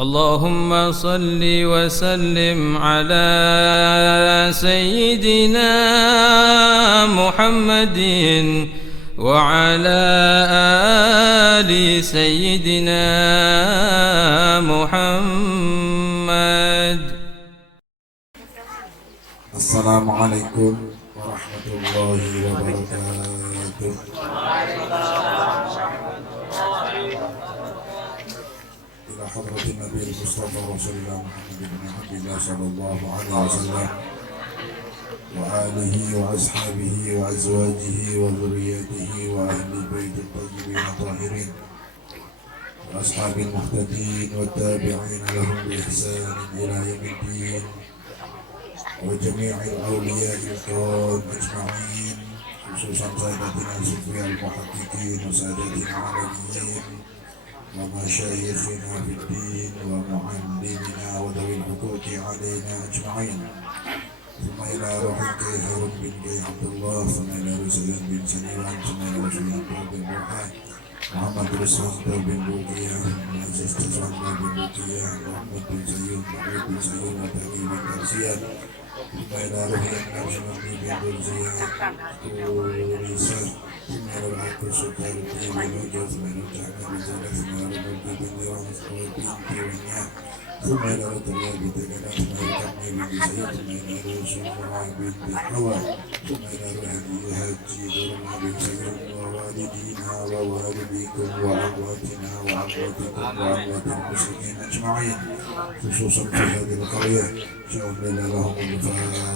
اللهم صل وسلم على سيدنا محمد وعلى آل سيدنا محمد. السلام عليكم ورحمة الله وبركاته. إلى حضرة النبي المصطفى رسول الله محمد بن عبد الله صلى الله عليه وسلم وآله وأصحابه وأزواجه وذريته وأهل البيت الطيبين الطاهرين وأصحاب المهتدين والتابعين لهم بإحسان إلى يوم الدين وجميع الأولياء الكرام أجمعين، خصوصا سادتنا صوفياء المحققين وسادتنا العالميين ومشايخنا في الدين ومعلمنا وذوي الحقوق علينا أجمعين، ثم إلى روح كي هارون بن كي عبد الله، ثم إلى رسول بن سليمان، ثم إلى رسول بن برهان، محمد رسول بن بوكية، عزيز رسول بن بوكية، محمد بن زيون، محمود بن زيون، وتقي بن ترسيان، ثم إلى روح النبي بن درزيان ورسال، ثم إلى الحق السلطان بن ونجا، ثم إلى الجهنم بن زلف، ثم إلى الملك بن ديوان بن ونيا، ثم إلى رتبيا بن تكلات، ثم إلى كمي بن زيد، ثم إلى رسول بن حوا، ثم إلى رهدي هاجي درما بن زيد ووالدينا ووالديكم وأمواتنا وأمواتكم وأموات المسلمين أجمعين، خصوصا في هذه القرية، جعل لهم الفاتحة.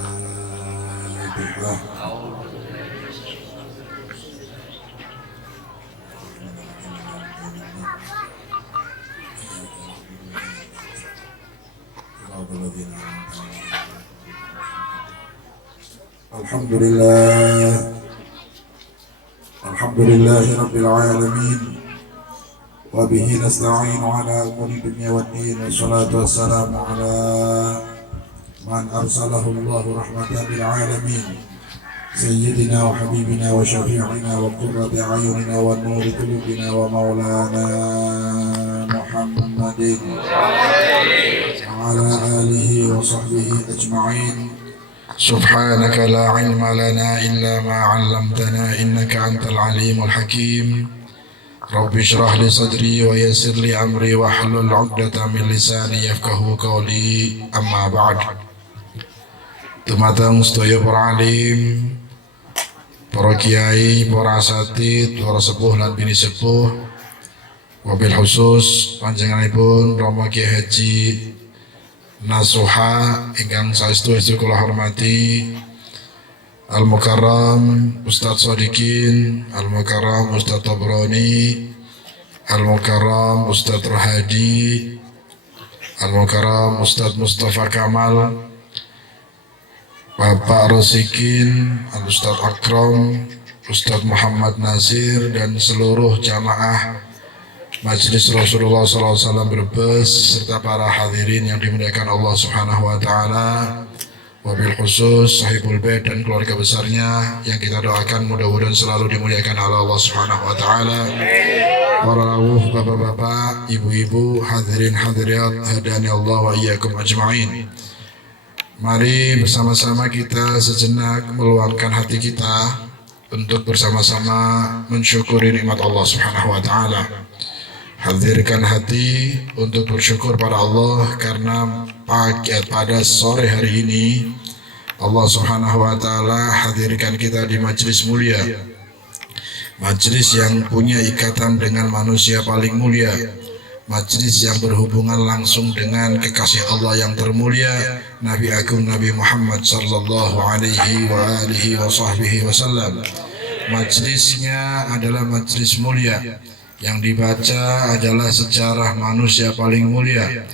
الحمد لله رب العالمين، وبه نستعين على أمور الدنيا والدين، والصلاة والسلام على من أرسله الله رحمة للعالمين، سيدنا وحبيبنا وشفيعنا وقرة أعيننا ونور قلوبنا ومولانا محمد وعلى آله وصحبه أجمعين. سبحانك لا علم لنا إلا ما علمتنا إنك أنت العليم الحكيم. رب اشرح لي صدري ويسر لي أمري واحلل عقدة من لساني يفقهوا قولي. أما بعد. Dumateng sedaya para alim, para kiai, para asatid, para sepuh lan bini sepuh, wabil khusus panjenenganipun Rama Kyai Haji Nasuha ingkang saestu kula hormati Al-Mukarram Ustadz Sodikin, Al-Mukarram Ustadz Tabrani, Al-Mukarram Ustadz Rohadi, Al-Mukarram Ustadz Mustafa Kamal, Bapak Rosikin, Al-Ustadz Akram, Ustadz Muhammad Nasir, dan seluruh jamaah Majelis Rasulullah SAW Brebes serta para hadirin yang dimuliakan Allah Subhanahu wa Ta'ala, wabil khusus Sahibul Bait dan keluarga besarnya yang kita doakan mudah-mudahan selalu dimuliakan oleh Allah Subhanahu wa Ta'ala. Para rawuh, bapak-bapak, ibu-ibu, hadirin hadirat, hadani Allah wa iyyakum ajma'in. Mari bersama-sama kita sejenak meluangkan hati kita untuk bersama-sama mensyukuri nikmat Allah Subhanahu wa Ta'ala. Hadirkan hati untuk bersyukur pada Allah karena pada sore hari ini Allah Subhanahu wa Ta'ala hadirkan kita di majelis mulia, majelis yang punya ikatan dengan manusia paling mulia, majelis yang berhubungan langsung dengan kekasih Allah yang termulia, Nabi Agung Nabi Muhammad sallallahu alaihi wa alihi wa sahbihi wasallam. Majelisnya adalah majelis mulia, yang dibaca adalah sejarah manusia paling mulia,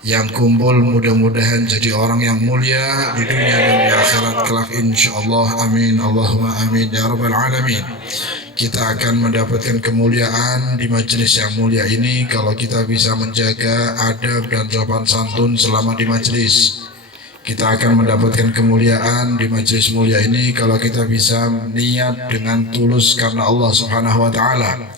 yang kumpul mudah-mudahan jadi orang yang mulia di dunia dan di akhirat kelak insyaallah. Amin Allahumma amin ya rabbal alamin. Kita akan mendapatkan kemuliaan di majelis yang mulia ini kalau kita bisa menjaga adab dan sopan santun selama di majelis. Kita akan mendapatkan kemuliaan di majelis mulia ini kalau kita bisa niat dengan tulus karena Allah Subhanahu wa Ta'ala.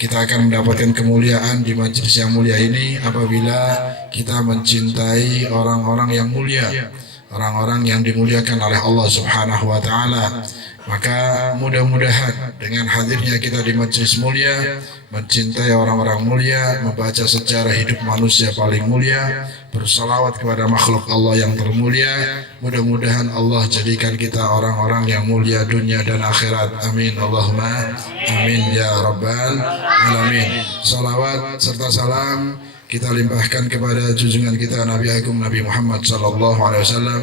Kita akan mendapatkan kemuliaan di majelis yang mulia ini apabila kita mencintai orang-orang yang mulia, orang-orang yang dimuliakan oleh Allah Subhanahu wa taala. Maka mudah-mudahan dengan hadirnya kita di majelis mulia, mencintai orang-orang mulia, membaca sejarah hidup manusia paling mulia, bersalawat kepada makhluk Allah yang termulia, mudah-mudahan Allah jadikan kita orang-orang yang mulia dunia dan akhirat. Amin Allahumma amin ya rabbal alamin. Salawat serta salam kita limpahkan kepada junjungan kita Nabi Agung Nabi Muhammad sallallahu alaihi wasallam,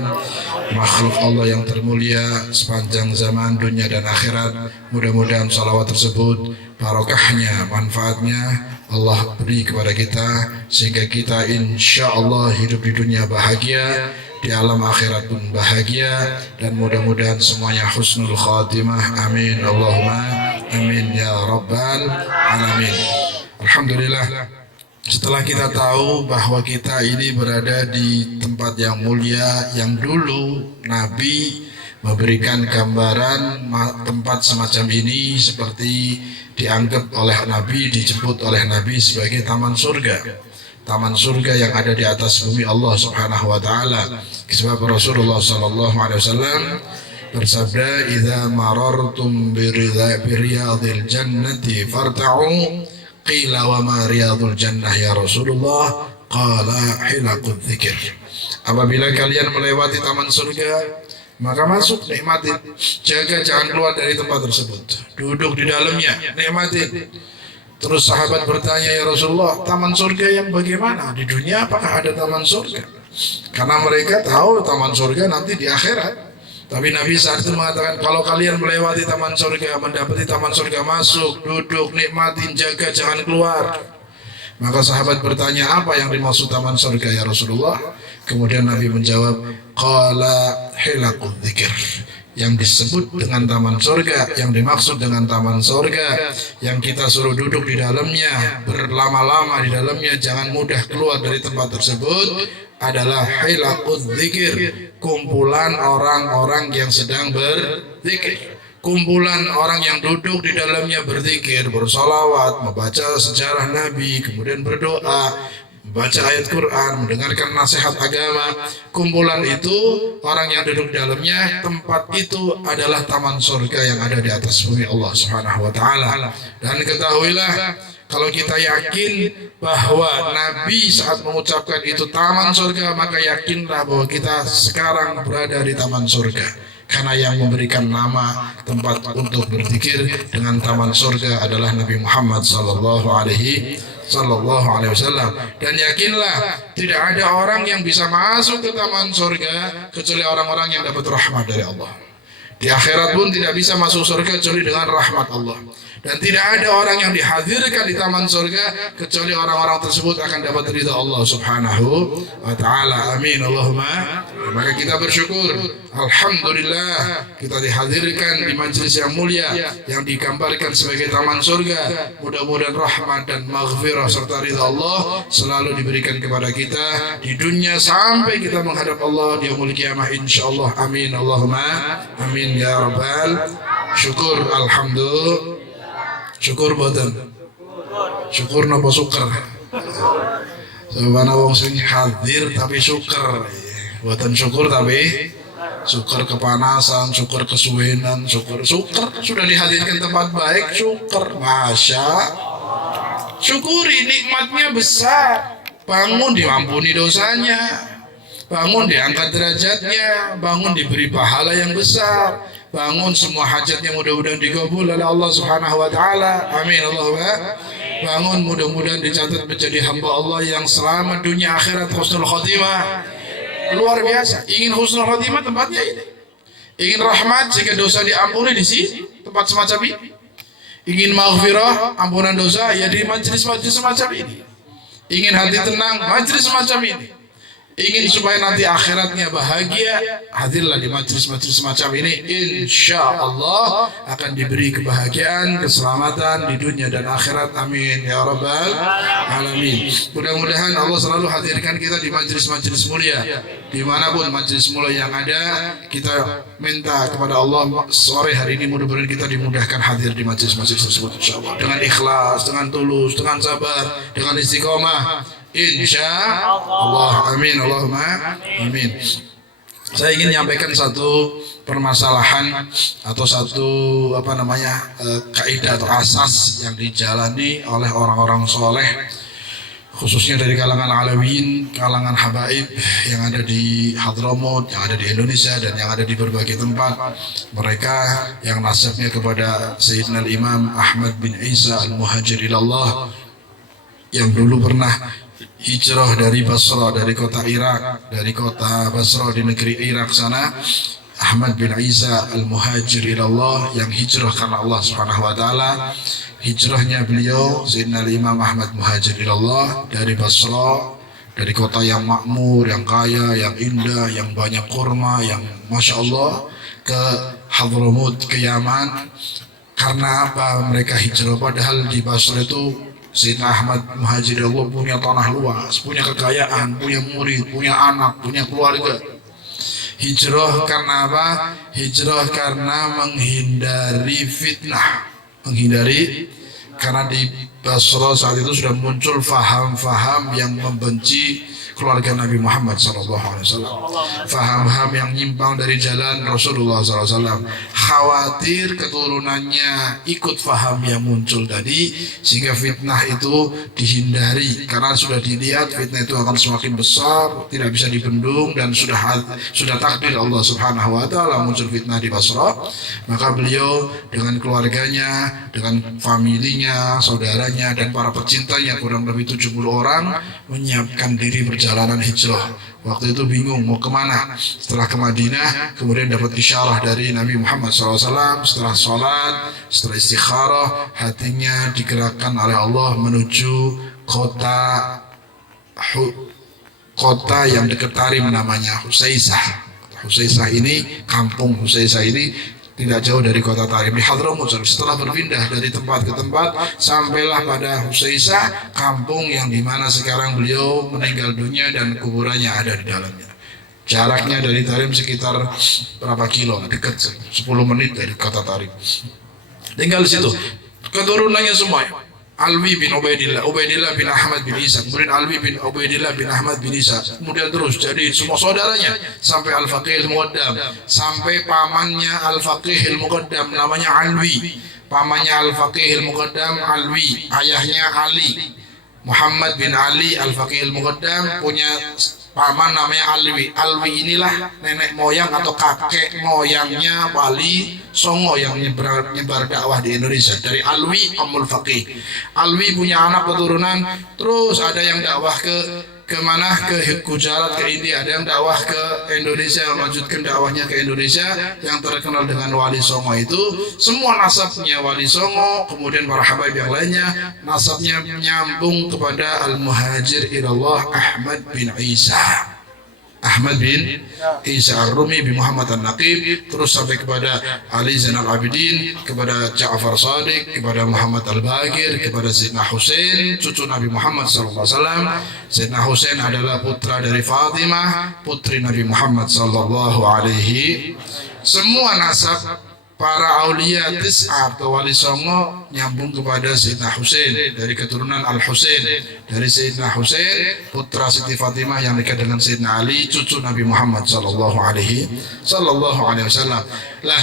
makhluk Allah yang termulia sepanjang zaman dunia dan akhirat. Mudah-mudahan salawat tersebut barokahnya, manfaatnya Allah beri kepada kita sehingga kita insya Allah hidup di dunia bahagia, di alam akhirat pun bahagia, dan mudah-mudahan semuanya husnul khatimah. Amin Allahumma amin ya rabbal alamin. Alhamdulillah, setelah kita tahu bahwa kita ini berada di tempat yang mulia, yang dulu Nabi memberikan gambaran tempat semacam ini seperti dianggap oleh Nabi, dijemput oleh Nabi sebagai taman surga. Taman surga yang ada di atas bumi Allah Subhanahu wa taala. Sebab Rasulullah sallallahu alaihi wasallam bersabda, "Idza marartum bi riyadil jannati farta'u." Qila wa ma riyadul jannah ya Rasulullah? Qala hilaqud dzikr. Apabila kalian melewati taman surga, maka masuk, nikmatin. Jaga jangan keluar dari tempat tersebut. Duduk di dalamnya, nikmatin. Terus sahabat bertanya, ya Rasulullah, taman surga yang bagaimana? Di dunia apakah ada taman surga? Karena mereka tahu taman surga nanti di akhirat. Tapi Nabi saat itu mengatakan, kalau kalian melewati taman surga, mendapati taman surga, masuk, duduk, nikmatin, jaga, jangan keluar. Maka sahabat bertanya, apa yang dimaksud taman surga ya Rasulullah? Kemudian Nabi menjawab, qala hilaqud dzikr. Yang disebut dengan taman surga, yang dimaksud dengan taman surga, yang kita suruh duduk di dalamnya, berlama-lama di dalamnya, jangan mudah keluar dari tempat tersebut, adalah hilaqud dzikr, kumpulan orang-orang yang sedang berzikir, kumpulan orang yang duduk di dalamnya berzikir, bersolawat, membaca sejarah Nabi, kemudian berdoa, membaca ayat Quran, mendengarkan nasihat agama. Kumpulan itu, orang yang duduk di dalamnya, tempat itu adalah taman surga yang ada di atas bumi Allah Subhanahu wa taala. Dan ketahuilah, kalau kita yakin bahwa Nabi saat mengucapkan itu taman surga, maka yakinlah bahwa kita sekarang berada di taman surga. Karena yang memberikan nama tempat untuk berzikir dengan taman surga adalah Nabi Muhammad sallallahu alaihi wasallam. Dan yakinlah tidak ada orang yang bisa masuk ke taman surga kecuali orang-orang yang dapat rahmat dari Allah. Di akhirat pun tidak bisa masuk surga kecuali dengan rahmat Allah. Dan tidak ada orang yang dihadirkan di taman surga kecuali orang-orang tersebut akan dapat ridha Allah Subhanahu wa taala. Amin Allahumma. Maka kita bersyukur, alhamdulillah kita dihadirkan di majelis yang mulia yang digambarkan sebagai taman surga. Mudah-mudahan rahmat dan maghfirah serta ridha Allah selalu diberikan kepada kita di dunia sampai kita menghadap Allah di yaumul qiyamah insyaallah. Amin Allahumma amin ya rabbal. Syukur alhamdulillah. Syukur boten. Syukur napa syukur? Sabana wong sing hadir tapi syukur. Boten syukur tapi syukur kepanasan, syukur kesuwenan, syukur sudah dihadirkan tempat baik, syukur. Masya. Syukuri nikmatnya besar. Bangun diampuni dosanya. Bangun diangkat derajatnya, bangun diberi pahala yang besar. Bangun semua hajatnya mudah-mudahan dikabul oleh Allah Subhanahu wa taala. Amin Allahumma. Bangun mudah-mudahan dicatat menjadi hamba Allah yang selamat dunia akhirat husnul khatimah. Luar biasa. Ingin husnul khatimah tempatnya ini. Ingin rahmat sehingga dosa diampuni di sini, tempat semacam ini. Ingin maghfirah, ampunan dosa ya di majelis-majelis semacam ini. Ingin hati tenang, majelis semacam ini. ingin supaya nanti akhiratnya bahagia, hadirlah di majelis-majelis semacam ini. Insya Allah akan diberi kebahagiaan, keselamatan di dunia dan akhirat. Amin ya rabbal alamin. Mudah-mudahan Allah selalu hadirkan kita di majelis-majelis mulia, dimanapun majelis mulia yang ada. Kita minta kepada Allah sore hari ini mudah-mudahan kita dimudahkan hadir di majelis-majelis tersebut, insya Allah, dengan ikhlas, dengan tulus, dengan sabar, dengan istiqomah. Insya Allah, amin, Allahumma amin. Saya ingin menyampaikan satu permasalahan atau satu kaidah atau asas yang dijalani oleh orang-orang soleh, khususnya dari kalangan alawiyin, kalangan habaib yang ada di Hadramaut, yang ada di Indonesia dan yang ada di berbagai tempat. Mereka yang nasabnya kepada Sayyidina Imam Ahmad bin Isa al-Muhajir ilallah, yang dulu pernah hijrah dari Basra, dari kota Irak, dari kota Basra di negeri Irak sana. Ahmad bin Isa al-Muhajir ilallah, yang hijrah karena Allah Subhanahu wa taala. Hijrahnya beliau Sayyidina Imam Ahmad Muhajir ilallah dari Basra, dari kota yang makmur, yang kaya, yang indah, yang banyak kurma, yang Masya Allah, ke Hadramaut, ke Yaman. Karena apa mereka hijrah? Padahal di Basra itu Sayyidina Ahmad Muhajir ilallah punya tanah luas, punya kekayaan, punya murid, punya anak, punya keluarga. Hijrah karena apa? Hijrah karena menghindari fitnah, karena di Basra saat itu sudah muncul faham-faham yang membenci keluarga Nabi Muhammad SAW, faham-faham yang nyimpang dari jalan Rasulullah SAW. Khawatir keturunannya ikut faham yang muncul tadi, sehingga fitnah itu dihindari. Karena sudah dilihat fitnah itu akan semakin besar, tidak bisa dibendung, dan sudah takdir Allah Subhanahu wa taala muncul fitnah di Basra. Maka beliau dengan keluarganya, dengan familinya, saudaranya dan para pecintanya, kurang lebih 70 orang, menyiapkan diri perjalanan hijrah. Waktu itu bingung mau kemana. Setelah ke Madinah, kemudian dapat isyarah dari Nabi Muhammad SAW. Setelah sholat, setelah istikharah, hatinya digerakkan oleh Allah menuju kota yang dekat Tarim, namanya Husaisah. Husaisah ini, kampung Husaisah ini tidak jauh dari kota Tarim di Hadramaut. Setelah berpindah dari tempat ke tempat, sampailah pada Husaisah, kampung yang dimana sekarang beliau meninggal dunia dan kuburannya ada di dalamnya. Jaraknya dari Tarim sekitar berapa kilo? Dekat, 10 menit dari kota Tarim. Tinggal di situ. Keturunannya semua, Alwi bin Ubaidillah bin Ahmad bin Isa, kemudian Alwi bin Ubaidillah bin Ahmad bin Isa, kemudian terus jadi semua saudaranya sampai Al-Faqih Al-Muqaddam, sampai pamannya Al-Faqih Al-Muqaddam namanya Alwi. Pamannya Al-Faqih Al-Muqaddam Alwi, ayahnya Ali. Muhammad bin Ali Al-Faqih Al-Muqaddam punya paman namanya Alwi. Alwi inilah nenek moyang atau kakek moyangnya Wali Songo yang nyebar dakwah di Indonesia. Dari Alwi Ummul Faqih. Alwi punya anak keturunan, terus ada yang dakwah ke mana? Ke Gujarat, ke India. Ada yang dakwah ke Indonesia, melanjutkan dakwahnya ke Indonesia, yang terkenal dengan Wali Songo itu. Semua nasabnya Wali Songo, kemudian para habaib yang lainnya, nasabnya menyambung kepada Al-Muhajir ilallah Ahmad bin Isa. Ahmad bin Isa Ar-Rumi bin Muhammad An-Naqib, terus sampai kepada Ali Zainal Abidin, kepada Ja'far Shadiq, kepada Muhammad Al-Bagir, kepada Sayyidina Husain, cucu Nabi Muhammad SAW. Sayyidina Husain adalah putra dari Fatimah, putri Nabi Muhammad SAW. Semua nasab para aulia tis'ah atau Wali Songo nyambung kepada Sayyidina Husain, dari keturunan Al-Husain, dari Sayyidina Husain putra Siti Fatimah yang dekat dengan Sayyidina Ali, cucu Nabi Muhammad sallallahu alaihi wasallam. Lah,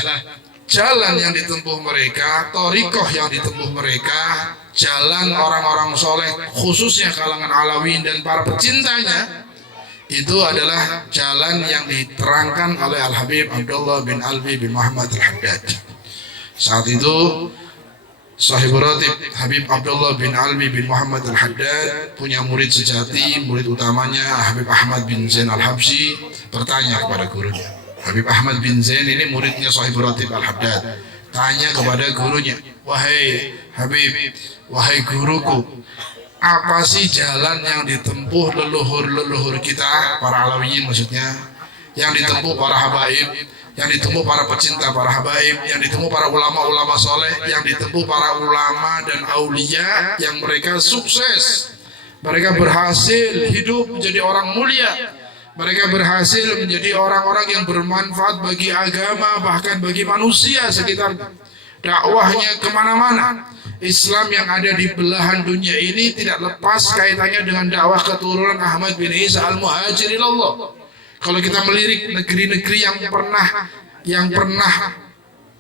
jalan yang ditempuh mereka, thariqah yang ditempuh mereka, jalan orang-orang soleh, khususnya kalangan Alawiyin dan para pecintanya, itu adalah jalan yang diterangkan oleh Al-Habib Abdullah bin Alwi bin Muhammad Al-Haddad. Saat itu Sahibul Ratib Habib Abdullah bin Alwi bin Muhammad Al-Haddad punya murid sejati, murid utamanya Habib Ahmad bin Zain Al-Habsyi, bertanya kepada gurunya. Habib Ahmad bin Zain ini muridnya Sahibul Ratib Al-Haddad. Tanya kepada gurunya, "Wahai Habib, wahai guruku, apa sih jalan yang ditempuh leluhur-leluhur kita, para Alawiyin maksudnya, yang ditempuh para habaib, yang ditempuh para pecinta para habaib, yang ditempuh para ulama-ulama soleh, yang ditempuh para ulama dan aulia yang mereka sukses, mereka berhasil hidup menjadi orang mulia, mereka berhasil menjadi orang-orang yang bermanfaat bagi agama, bahkan bagi manusia sekitar. Dakwahnya kemana-mana. Islam yang ada di belahan dunia ini tidak lepas kaitannya dengan dakwah keturunan Ahmad bin Isa al-Muhajir ilallah. Kalau kita melirik negeri-negeri yang pernah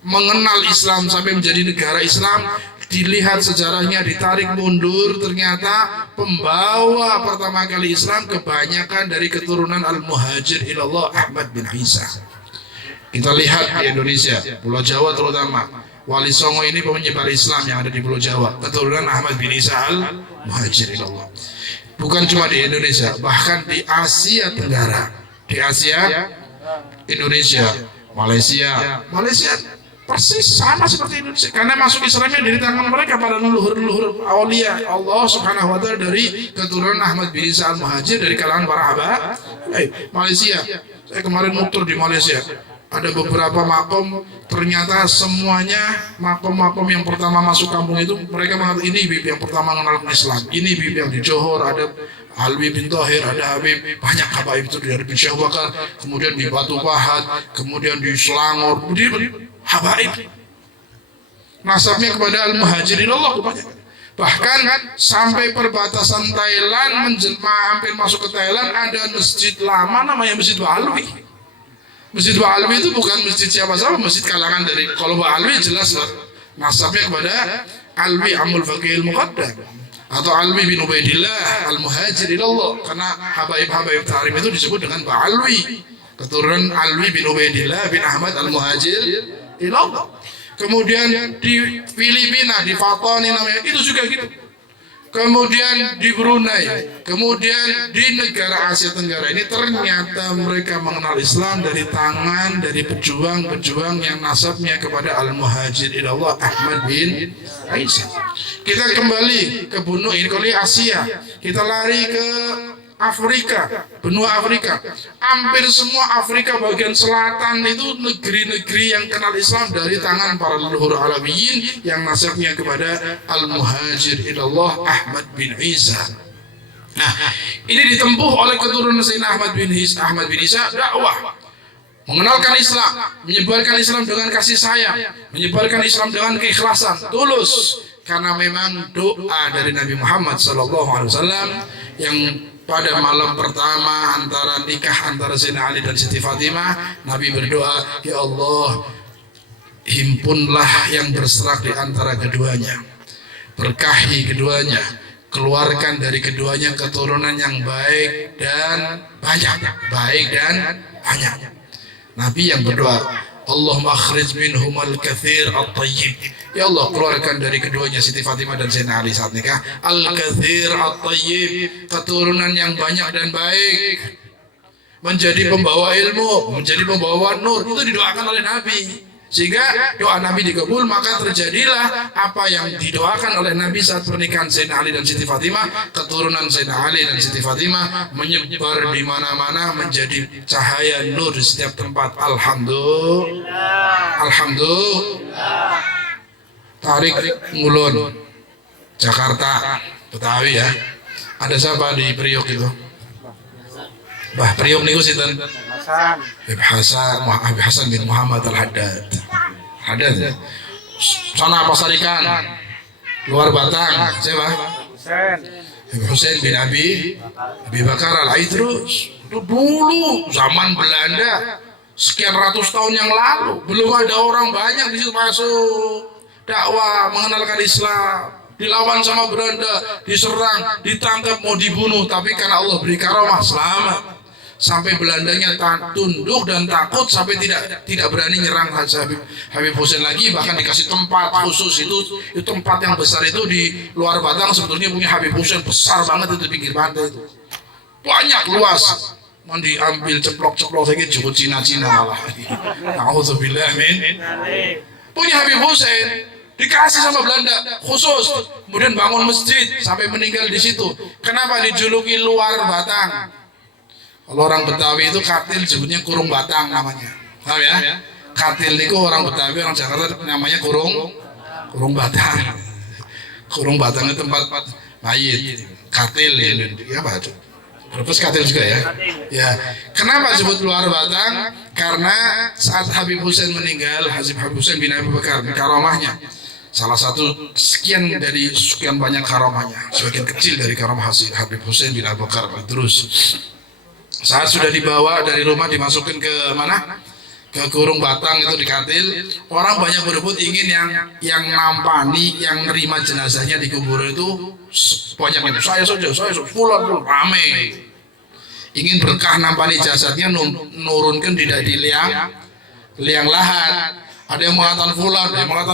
mengenal Islam sampai menjadi negara Islam, dilihat sejarahnya, ditarik mundur, ternyata pembawa pertama kali Islam kebanyakan dari keturunan al-Muhajir ilallah Ahmad bin Isa. Kita lihat di Indonesia, Pulau Jawa terutama, Wali Songo ini penyebar Islam yang ada di Pulau Jawa, keturunan Ahmad bin Isa al-Muhajir ilallah. Bukan cuma di Indonesia, bahkan di Asia Tenggara, di Asia, Indonesia, Malaysia persis sama seperti Indonesia, karena masuk Islamnya dari tangan mereka para leluhur-leluhur aulia Allah Subhanahu wa taala dari keturunan Ahmad bin Isa al-Muhajir dari kalangan para habaib. Malaysia, saya kemarin muter di Malaysia, ada beberapa makom, ternyata semuanya makom-makom yang pertama masuk kampung itu mereka mengatakan ini Habib yang pertama mengenal Islam, ini Habib yang di Johor ada Alwi bin Tahir, ada Habib, banyak habaib itu dari bin Syekh Bakar, kemudian di Batu Pahat, kemudian di Selangor, di habaib nasabnya kepada al-Muhajirin Allah kebanyakan. Bahkan sampai perbatasan Thailand, hampir masuk ke Thailand, ada masjid lama namanya Masjid Ba'alwi. Masjid Ba'alwi itu bukan masjid siapa-siapa, masjid kalangan dari, kalau Ba'alwi jelas lah nasabnya kepada Alwi Amul Faqihil Muqaddam atau Alwi bin Ubaidillah al-Muhajir ilallah, karena habaib-habaib Tarim itu disebut dengan Ba'alwi, keturunan Alwi bin Ubaidillah bin Ahmad al-Muhajir ilallah. Kemudian di Filipina, di Fatani namanya, itu juga gitu. Kemudian di Brunei, kemudian di negara Asia Tenggara ini ternyata mereka mengenal Islam dari tangan dari pejuang-pejuang yang nasabnya kepada al-Muhajir ilallah Ahmad bin Isa. Kita kembali ke benua ini, kali Asia, kita lari ke Afrika, benua Afrika. Hampir semua Afrika bagian selatan itu negeri-negeri yang kenal Islam dari tangan para leluhur Alawiyin yang nasabnya kepada al-Muhajir ilallah Ahmad bin Isa. Nah, ini ditempuh oleh keturunan Sayyidina Ahmad bin Isa dakwah, mengenalkan Islam, menyebarkan Islam dengan kasih sayang, menyebarkan Islam dengan keikhlasan, tulus, karena memang doa dari Nabi Muhammad SAW yang pada malam pertama antara nikah antara Sayyidina Ali dan Siti Fatimah, Nabi berdoa, ya Allah, himpunlah yang berserak di antara keduanya, berkahi keduanya, keluarkan dari keduanya keturunan yang baik dan banyak, baik dan banyak. Nabi yang berdoa, Allahumma akhrij minhumal katsir at-tayyib. Ya Allah, keluarkan dari keduanya Siti Fatimah dan Sayyidina Ali saat nikah al-katsir at-tayyib, keturunan yang banyak dan baik, menjadi pembawa ilmu, menjadi pembawa nur. Itu didoakan oleh Nabi, sehingga doa Nabi dikabul, maka terjadilah apa yang didoakan oleh Nabi saat pernikahan Sayyidina Ali dan Siti Fatimah. Keturunan Sayyidina Ali dan Siti Fatimah menyebar di mana-mana, menjadi cahaya nur di setiap tempat. Alhamdulillah, alhamdulillah. Tarik Ngulon, Jakarta, Betawi ya. Ada siapa di Priok itu? Bah Priok niku sinten? Habib Hasan bin Muhammad Al-Haddad. Haddad. Sana Pasar Ikan, luar Batang, siapa? Habib Husain bin Abi Bakar Al-Aidrus. Itu dulu zaman Belanda sekian ratus tahun yang lalu, belum ada orang banyak di situ masuk dakwah, mengenalkan Islam, dilawan sama Belanda, diserang, ditangkap, mau dibunuh, tapi karena Allah beri karamah selamat. Sampai Belandanya tunduk dan takut, sampai tidak berani nyerang Habib Husain lagi, bahkan dikasih tempat khusus. Itu tempat yang besar itu di luar Batang, sebetulnya punya Habib Husain, besar banget itu, pinggir pantai itu, banyak luas. Mau diambil ceplok-ceplok lagi, cukup Cina-Cina malah. Nauzubillah min. Punya Habib Husain, dikasih sama Belanda khusus, kemudian bangun masjid sampai meninggal di situ. Kenapa dijuluki luar batang? Kalau orang Betawi itu katil sebutnya kurung batang namanya, paham ya? Katil itu orang Betawi, orang Jakarta namanya kurung batang. Kurung batang itu tempat mayit. Katil ya apa itu? Terus katil juga ya. Ya. Kenapa disebut luar batang? Karena saat Habib Hussein meninggal, Habib Hussein bin Abi Bakar, karamahnya salah satu sekian dari sekian banyak karamahnya, sebagian kecil dari karamah Habib Hussein bin Abi Bakar. Terus saat sudah dibawa dari rumah dimasukin ke mana? Ke kurung batang itu di katil, orang banyak berebut ingin yang nampani, yang nerima jenazahnya di kubur itu banyak. Saya saja, pulang rame. Ingin berkah nampani jasadnya, nurunkan tidak di liang lahat. Ada yang mengatakan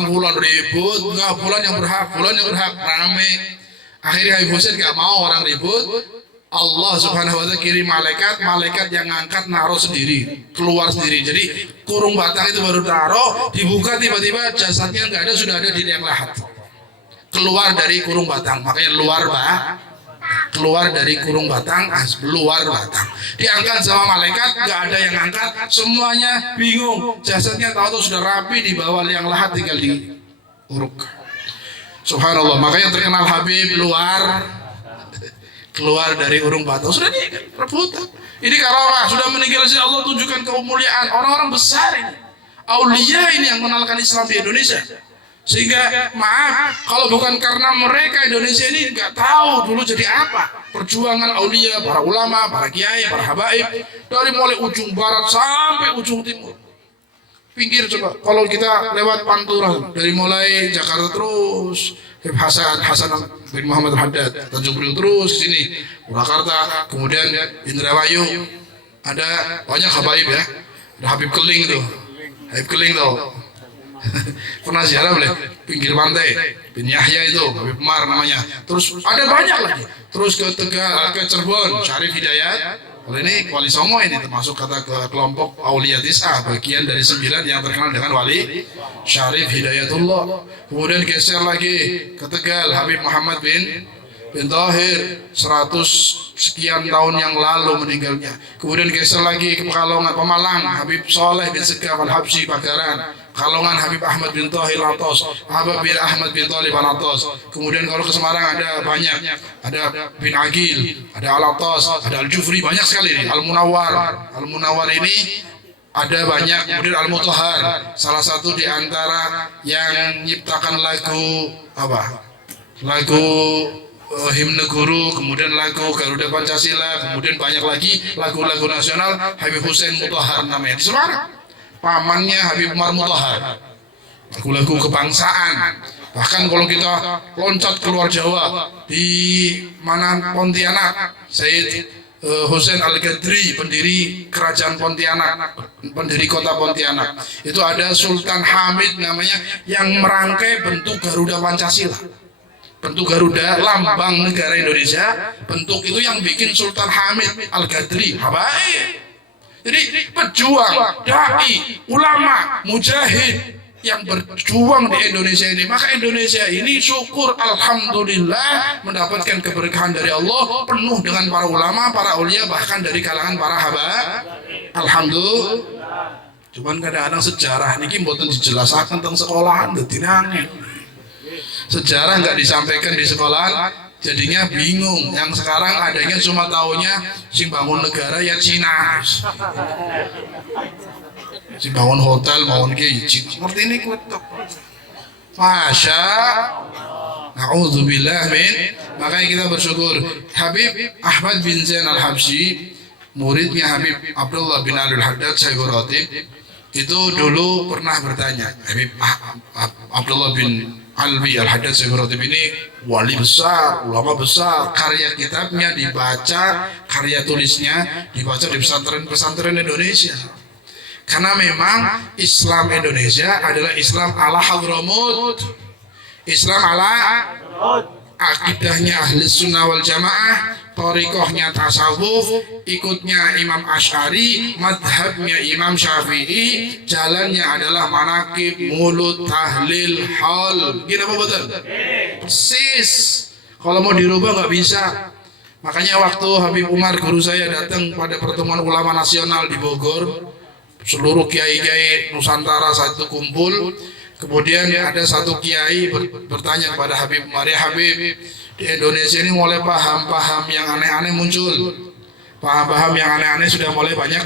fulan ribut, enggak, fulan yang berhak, rame. Akhirnya Habib Hussein gak mau orang ribut. Allah subhanahu wa ta'ala kirim malaikat yang ngangkat naruh sendiri, keluar sendiri. Jadi kurung batang itu baru taruh, dibuka tiba-tiba jasadnya nggak ada, sudah ada di liang lahat. Keluar dari kurung batang, makanya keluar dari kurung batang, luar batang. Diangkat sama malaikat, nggak ada yang angkat, semuanya bingung. Jasadnya tahu sudah rapi di bawah liang lahat, tinggal diuruk. Subhanallah, makanya terkenal Habib keluar dari urung batang, sudah rebutan. Ini karamah, sudah meninggal sih Allah tunjukkan kemuliaan orang-orang besar ini, aulia ini yang mengenalkan Islam di Indonesia. Sehingga maaf kalau bukan karena mereka, Indonesia ini nggak tahu dulu jadi apa. Perjuangan aulia, para ulama, para kiai, para habaib dari mulai ujung barat sampai ujung timur. Pinggir coba, kalau kita lewat Pantura dari mulai Jakarta terus Hasan bin Muhammad Al-Haddad, Tanjung Priok terus ke sini, Purwakarta, kemudian Indramayu, ada banyak habaib ya, ada Habib Keling tuh, pernah ziarah boleh, pinggir pantai, bin Yahya itu, Habib Umar namanya, terus ada banyak lagi, terus ke Tegal, ke Cirebon, Syarif Hidayat. Kalau ini Wali Songo ini termasuk kata ke kelompok Aulia Tis'ah, bagian dari 9 yang terkenal dengan Wali Syarif Hidayatullah. Kemudian geser lagi ke Tegal, Habib Muhammad bin Tahir, 100 sekian tahun yang lalu meninggalnya. Kemudian geser lagi ke Pekalongan, Pemalang, Habib Soleh bin Segaf Al-Habsyi Pagaran. Kalongan Habib Ahmad bin Tahir Latos, Habib bin Ahmad bin Talib Latos. Kemudian kalau ke Semarang ada banyak, ada bin Agil, ada Alatos, ada Al-Jufri, banyak sekali nih. Al-Munawar ini ada banyak. Kemudian Al-Mutahhar, salah satu di antara yang menciptakan lagu himne guru, kemudian lagu Garuda Pancasila, kemudian banyak lagi lagu-lagu nasional. Habib Hussein Mutahhar namanya di Semarang. Pamannya Habib Umar Mutahhar, lagu-lagu kebangsaan. Bahkan kalau kita loncat keluar Jawa, di mana Pontianak, Sayyid Hussein Al-Ghadri, pendiri kerajaan Pontianak, pendiri kota Pontianak, itu ada Sultan Hamid namanya yang merangkai bentuk Garuda Pancasila, bentuk Garuda, lambang negara Indonesia. Bentuk itu yang bikin Sultan Hamid Al-Ghadri, habaib. Jadi pejuang, dai, ulama, mujahid yang berjuang di Indonesia ini. Maka Indonesia ini syukur alhamdulillah mendapatkan keberkahan dari Allah, penuh dengan para ulama, para aulia, bahkan dari kalangan para haba. Alhamdulillah. Cuman kadang-kadang sejarah ini mboten dijelaskan tentang sekolahan, dadi nangis. Sejarah nggak disampaikan di sekolah, jadinya bingung. Yang sekarang adanya cuma taunya sing bangun negara ya Cina, sing bangun hotel, bangun Cina. Seperti ini kutuk. Masya Na'udzubillah min. Makanya kita bersyukur Habib Ahmad bin Zain Al-Habsyi, muridnya Habib Abdullah bin Ali Al-Haddad Syekhul Ratib, itu dulu pernah bertanya. Habib Abdullah bin Alwi Al-Haddad Syekhul Ratib ini wali besar, ulama besar, karya kitabnya dibaca, karya tulisnya dibaca di pesantren-pesantren Indonesia. Karena memang Islam Indonesia adalah Islam ala Hadramut, Islam ala akidahnya ahli sunnah wal jamaah, thariqahnya tasawuf, ikutnya Imam Asy'ari, madhabnya Imam Syafi'i, jalannya adalah manaqib, mulut, tahlil, hal. Gini apa betul? Persis. Kalau mau dirubah nggak bisa. Makanya waktu Habib Umar guru saya datang pada pertemuan ulama nasional di Bogor, seluruh kiai-kiai Nusantara saat itu kumpul. Kemudian ada satu kiai bertanya kepada Habib Umar, ya Habib, di Indonesia ini mulai paham-paham yang aneh-aneh muncul. Paham-paham yang aneh-aneh sudah mulai banyak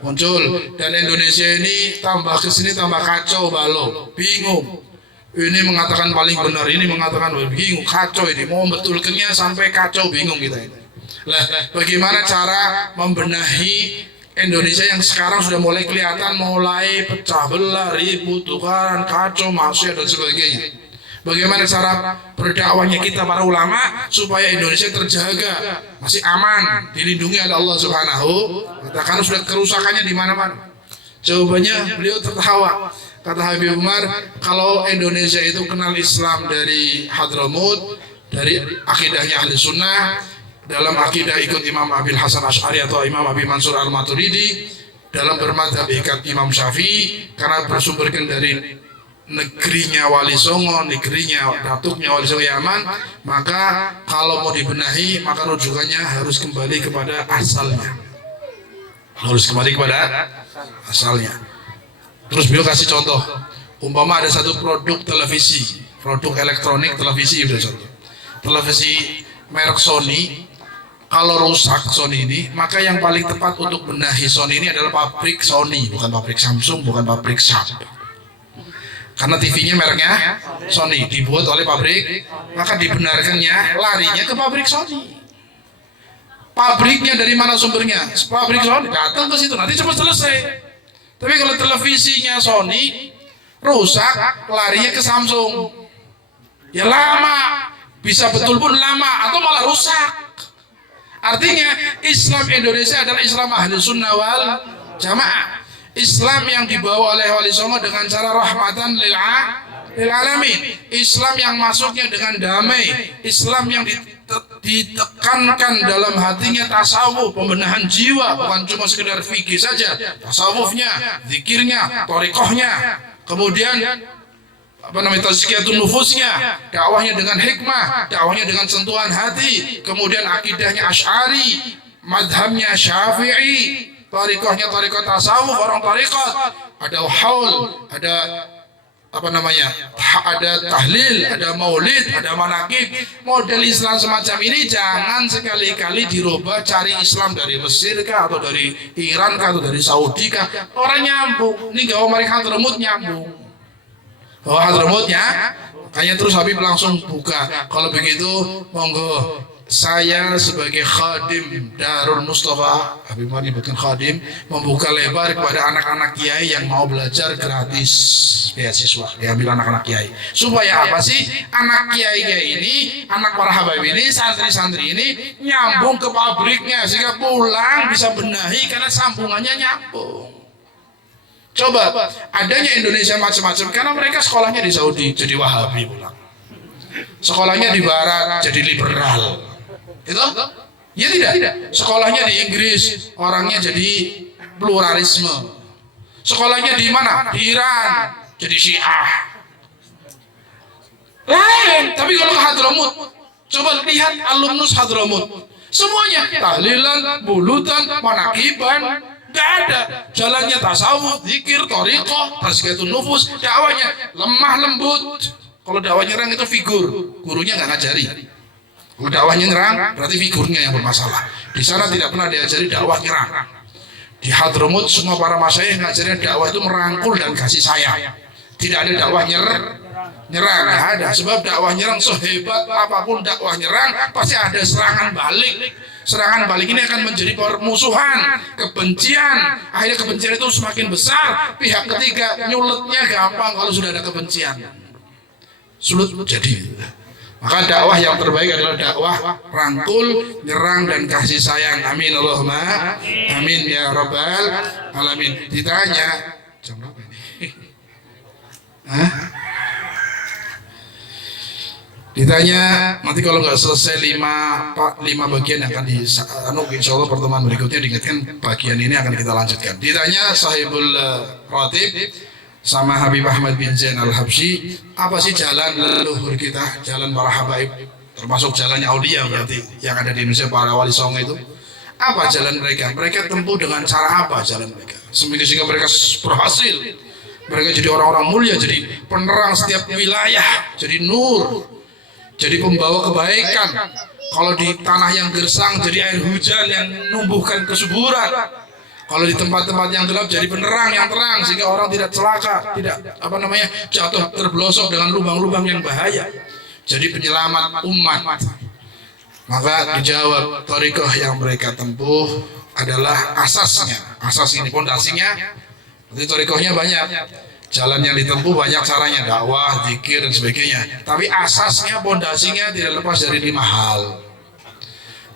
muncul. Dan Indonesia ini tambah kesini tambah kacau balau, bingung. Ini mengatakan paling benar, ini mengatakan bingung, kacau ini. Mau betulkannya sampai kacau, bingung kita ini. Lah, bagaimana cara membenahi Indonesia yang sekarang sudah mulai kelihatan mulai pecah belah, ribut, tukaran, kacau, maksiat dan sebagainya. Bagaimana cara berdakwahnya kita para ulama supaya Indonesia terjaga, masih aman, dilindungi oleh Allah Subhanahu wa ta'ala. Karena sudah kerusakannya di mana-mana. Jawabannya beliau tertawa. Kata Habib Umar, kalau Indonesia itu kenal Islam dari Hadramut, dari akidahnya Ahli Sunnah, dalam akidah ikut Imam Abil Hasan Asy'ari atau Imam Abi Mansur Al-Maturidi, dalam bermadzhab ikat Imam Syafi'i, karena bersumberkan dari negerinya Wali Songo, negerinya datuknya Wali Songo Yaman, maka kalau mau dibenahi maka rujukannya harus kembali kepada asalnya. Harus kembali kepada asalnya. Terus beliau kasih contoh, umpama ada satu produk televisi, produk elektronik televisi, televisi merek Sony. Kalau rusak Sony ini, maka yang paling tepat untuk benahi Sony ini adalah pabrik Sony, bukan pabrik Samsung, bukan pabrik Sharp. Karena TV-nya mereknya Sony, dibuat oleh pabrik, maka dibenarkannya larinya ke pabrik Sony. Pabriknya dari mana sumbernya? Pabrik Sony, datang ke situ, nanti cepat selesai. Tapi kalau televisinya Sony rusak, larinya ke Samsung. Ya lama, bisa betul pun lama, atau malah rusak. Artinya Islam Indonesia adalah Islam Ahli Sunnah wal Jamaah. Islam yang dibawa oleh Wali Songo dengan cara rahmatan lil alamin. Islam yang masuknya dengan damai. Islam yang ditekankan dalam hatinya tasawuf, pembenahan jiwa, bukan cuma sekedar fikih saja. Tasawufnya, zikirnya, thariqahnya. Kemudian tazkiyatun nufusnya, dakwahnya dengan hikmah, dakwahnya dengan sentuhan hati, kemudian akidahnya Asy'ari, madhabnya Syafi'i, thariqahnya thariqah tasawuf, orang thariqat, ada haul, ada ada tahlil, ada maulid, ada manaqib. Model Islam semacam ini jangan sekali-kali dirubah, cari Islam dari Mesir kah, atau dari Iran kah, atau dari Saudi kah. Orang nyambung, ini gak mereka Hadramut nyambung. Bahwa Hadramutnya, makanya terus Habib langsung buka. Kalau begitu, monggo saya sebagai khadim Darul Mustafa, Habib Mani bukan khadim, membuka lebar kepada anak-anak kiai yang mau belajar gratis beasiswa, diambil anak-anak kiai. Supaya apa sih? Anak kiai ini, anak para habib ini, santri-santri ini nyambung ke pabriknya, sehingga pulang bisa benahi karena sambungannya nyambung. Coba, adanya Indonesia macam-macam karena mereka sekolahnya di Saudi jadi Wahabi pulang, sekolahnya di Barat jadi liberal, itu? Ya tidak. Sekolahnya di Inggris orangnya jadi pluralisme. Sekolahnya di mana? Di Iran jadi Syiah. Lain. Tapi kalau ke Hadramut, coba lihat alumnus Hadramut, semuanya tahlilan, bulutan, manakiban. Gak ada. Jalannya tasawuf, zikir, thariqah, tazkiyatun nufus, dakwahnya lemah lembut. Kalau dakwah nyerang itu figur, gurunya nggak ngajari. Kalau dakwahnya nyerang berarti figurnya yang bermasalah. Di sana tidak pernah diajari dakwah nyerang. Di Hadramut semua para masyayikh ngajarin dakwah itu merangkul dan kasih sayang. Tidak ada dakwah nyerang, nggak ada. Sebab dakwah nyerang sehebat apapun dakwah nyerang pasti ada serangan balik. Serangan balik ini akan menjadi permusuhan, kebencian. Akhirnya kebencian itu semakin besar. Pihak ketiga nyuletnya gampang kalau sudah ada kebencian. Sulit jadi. Maka dakwah yang terbaik adalah dakwah rangkul, nyerang dan kasih sayang. Amin Allahumma amin ya rabbal alamin. Ditanya jam berapa ini? Ditanya nanti kalau nggak selesai 5 bagian yang akan insya Allah pertemuan berikutnya diingatkan bagian ini akan kita lanjutkan. Ditanya Sahibul Ratib sama Habib Ahmad bin Zain Al-Habsyi, apa sih jalan leluhur kita, jalan para habaib, termasuk jalannya aulia berarti yang ada di Indonesia, para wali songo itu? Apa jalan mereka? Mereka tempuh dengan cara apa jalan mereka? Sehingga mereka berhasil. Mereka jadi orang-orang mulia, jadi penerang setiap wilayah, jadi nur, jadi pembawa kebaikan. Kalau di tanah yang gersang jadi air hujan yang numbuhkan kesuburan. Kalau di tempat-tempat yang gelap jadi penerang yang terang sehingga orang tidak celaka, tidak jatuh terblosok dengan lubang-lubang yang bahaya. Jadi penyelamat umat. Maka dijawab, thariqah yang mereka tempuh adalah asasnya. Asas ini pondasinya. Nanti thariqahnya banyak. Jalan yang ditempuh banyak caranya, dakwah, zikir dan sebagainya. Tapi asasnya, pondasinya tidak lepas dari 5 hal.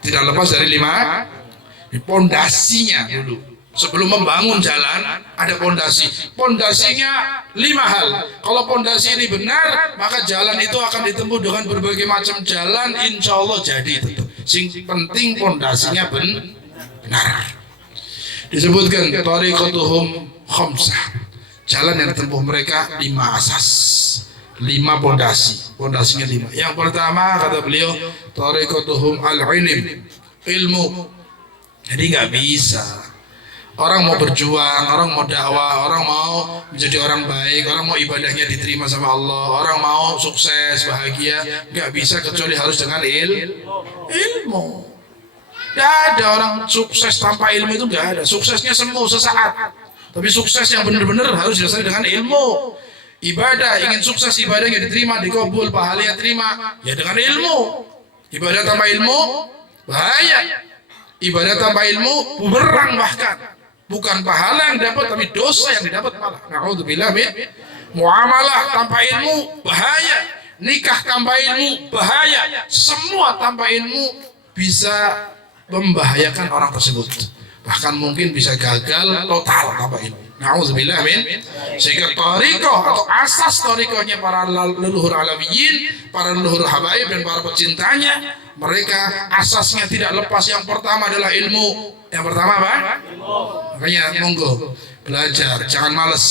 Tidak lepas dari 5 pondasinya dulu. Sebelum membangun jalan ada pondasi. Pondasinya 5 hal. Kalau pondasi ini benar, maka jalan itu akan ditempuh dengan berbagai macam jalan, insya Allah jadi tetap. Sing penting pondasinya benar. Disebutkan thariqatuhum khamsah. Jalan yang ditempuh mereka 5 asas, 5 pondasi. Pondasinya 5. Yang pertama kata beliau, thariqatuhum al-ilm, ilmu. Jadi nggak bisa. Orang mau berjuang, orang mau dakwah, orang mau menjadi orang baik, orang mau ibadahnya diterima sama Allah, orang mau sukses, bahagia, nggak bisa kecuali harus dengan ilmu. Nggak ada orang sukses tanpa ilmu, itu nggak ada. Suksesnya semu sesaat, tapi sukses yang benar-benar harus didasari dengan ilmu. Ibadah, ingin sukses ibadahnya diterima, dikabul, pahalanya terima, ya dengan ilmu. Ibadah tanpa ilmu bahaya. Ibadah tanpa ilmu bumerang bahkan. Bukan pahala yang dapat, tapi dosa yang didapat malah. Na'udzubillah min. Muamalah tanpa ilmu bahaya. Nikah tanpa ilmu bahaya. Semua tanpa ilmu bisa membahayakan orang tersebut. Bahkan mungkin bisa gagal total tanpa ilmu. Na'udzubillah min. Sehingga thariqah atau asas thariqahnya para leluhur alawiyin, para leluhur habaib dan para pecintanya, mereka asasnya tidak lepas. Yang pertama adalah ilmu. Yang pertama apa? Makanya monggo belajar, jangan males.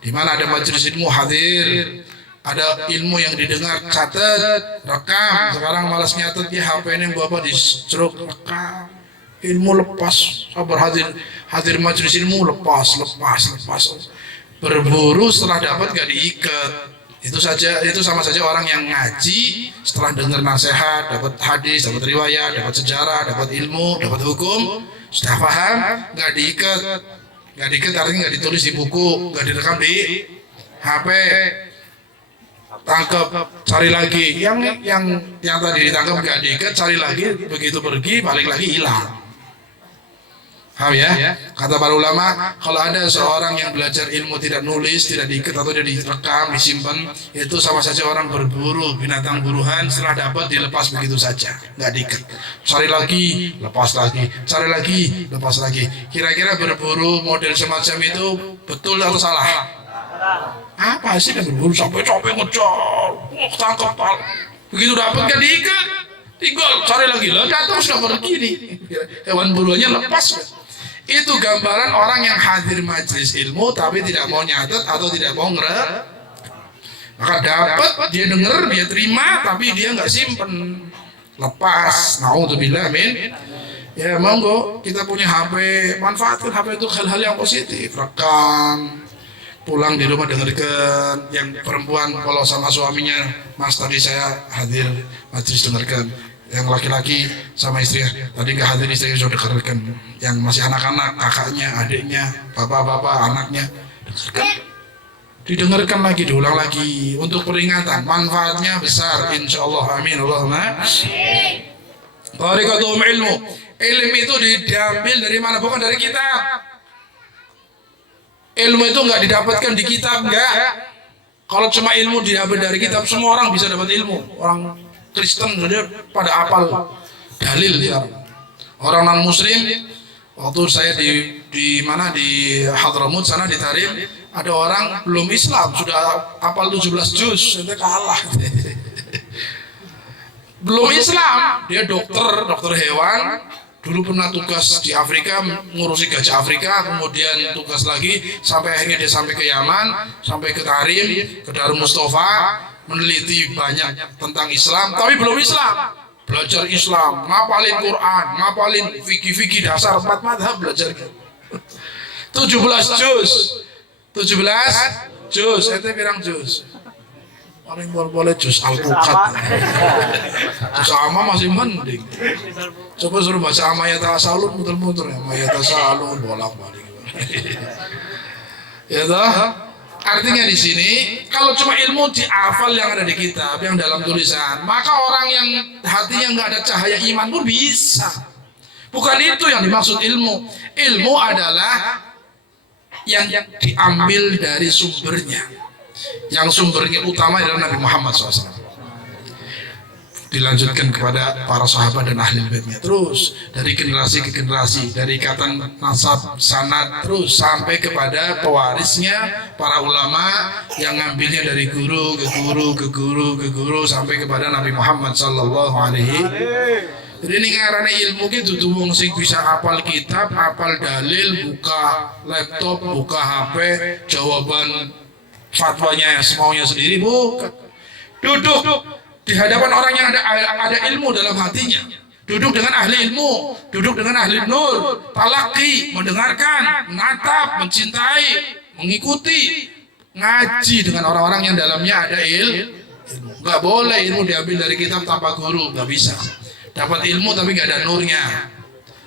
Di mana ada majelis ilmu hadir, ada ilmu yang didengar, catat, rekam. Sekarang malas nyatet ya, HP ini bapak diseruk rekam. Ilmu lepas, sabar hadir majelis ilmu lepas. Berburu setelah dapat gak diikat. Itu sama saja orang yang ngaji setelah dengar nasihat, dapat hadis, dapat riwayat, dapat sejarah, dapat ilmu, dapat hukum, sudah paham, nggak diikat artinya nggak ditulis di buku, nggak direkam di HP, tangkap, cari lagi, yang tadi ditangkap nggak diikat, cari lagi, begitu pergi balik lagi hilang. Paham ya? Kata para ulama, kalau ada seorang yang belajar ilmu tidak nulis, tidak diikat atau tidak direkam, disimpan, itu sama saja orang berburu binatang buruan, setelah dapat dilepas begitu saja, nggak diikat. Cari lagi, lepas lagi, cari lagi, lepas lagi. Kira-kira berburu model semacam itu betul atau salah? Apa sih yang berburu sampai ngejar, tangkap, begitu dapat nggak diikat, tinggal cari lagi, lah datang sudah pergi nih, hewan buruannya lepas. Itu gambaran orang yang hadir majelis ilmu tapi tidak mau nyatet atau tidak mau maka dapat, dia dengar, dia terima, tapi dia nggak simpen, lepas. Na'udzubillah min. Ya monggo, kita punya HP, manfaatkan HP itu hal-hal yang positif. Rekam, pulang di rumah dengarkan. Yang perempuan kalau sama suaminya, Mas tadi saya hadir majelis, dengarkan. Yang laki-laki sama istrinya, tadi nggak hadir istrinya sudah dengarkan. Yang masih anak-anak, kakaknya, adiknya, bapak-bapak, anaknya, didengarkan lagi, diulang lagi untuk peringatan. Manfaatnya besar, insya Allah. Amin. Allahumma. Thariqatuhum ilmu. Ilmu itu diambil dari mana? Bukan dari kitab. Ilmu itu nggak didapatkan di kitab, nggak. Kalau cuma ilmu diambil dari kitab, semua orang bisa dapat ilmu. Orang Kristen saja pada apal dalil sekarang. Orang non Muslim, waktu saya di Hadramut sana di Tarim, ada orang belum Islam sudah hafal 17 juz, saya kalah. belum Islam, dia dokter hewan. Dulu pernah tugas di Afrika, ngurusi gajah Afrika, kemudian tugas lagi sampai akhirnya dia sampai ke Yaman, sampai ke Tarim, ke Darul Mustafa, meneliti banyak tentang Islam, tapi belum Islam. Belajar Islam, ngapalin Quran, ngapalin fikih-fikih dasar 4 madhab, belajar 17 juz, itu pirang juz? Paling boleh juz Al-Fuqat. Juz Amma masih mending. Coba suruh baca Amayat Asalun muter-muter ya, Amayat Asalun bolak-balik. Ya toh? Artinya di sini kalau cuma ilmu dihafal yang ada di kitab, yang dalam tulisan, maka orang yang hatinya nggak ada cahaya iman pun bisa. Bukan itu yang dimaksud ilmu. Ilmu adalah yang diambil dari sumbernya. Yang sumbernya utama adalah Nabi Muhammad SAW. Dilanjutkan kepada para sahabat dan ahli baitnya, terus dari generasi ke generasi, dari ikatan nasab sanad terus sampai kepada pewarisnya para ulama yang ngambilnya dari guru ke guru ke guru ke guru sampai kepada Nabi Muhammad sallallahu alaihi. Jadi ini ngarane ilmu ki dudu wong sing bisa hafal kitab, hafal dalil, buka laptop, buka HP, jawaban fatwanya semaunya sendiri, bukan. Duduk di hadapan orang yang ada ilmu dalam hatinya, duduk dengan ahli ilmu, duduk dengan ahli nur, talaki, mendengarkan, menatap, mencintai, mengikuti, ngaji dengan orang-orang yang dalamnya ada ilmu. Nggak boleh ilmu diambil dari kitab tanpa guru, nggak bisa. Dapat ilmu tapi nggak ada nurnya.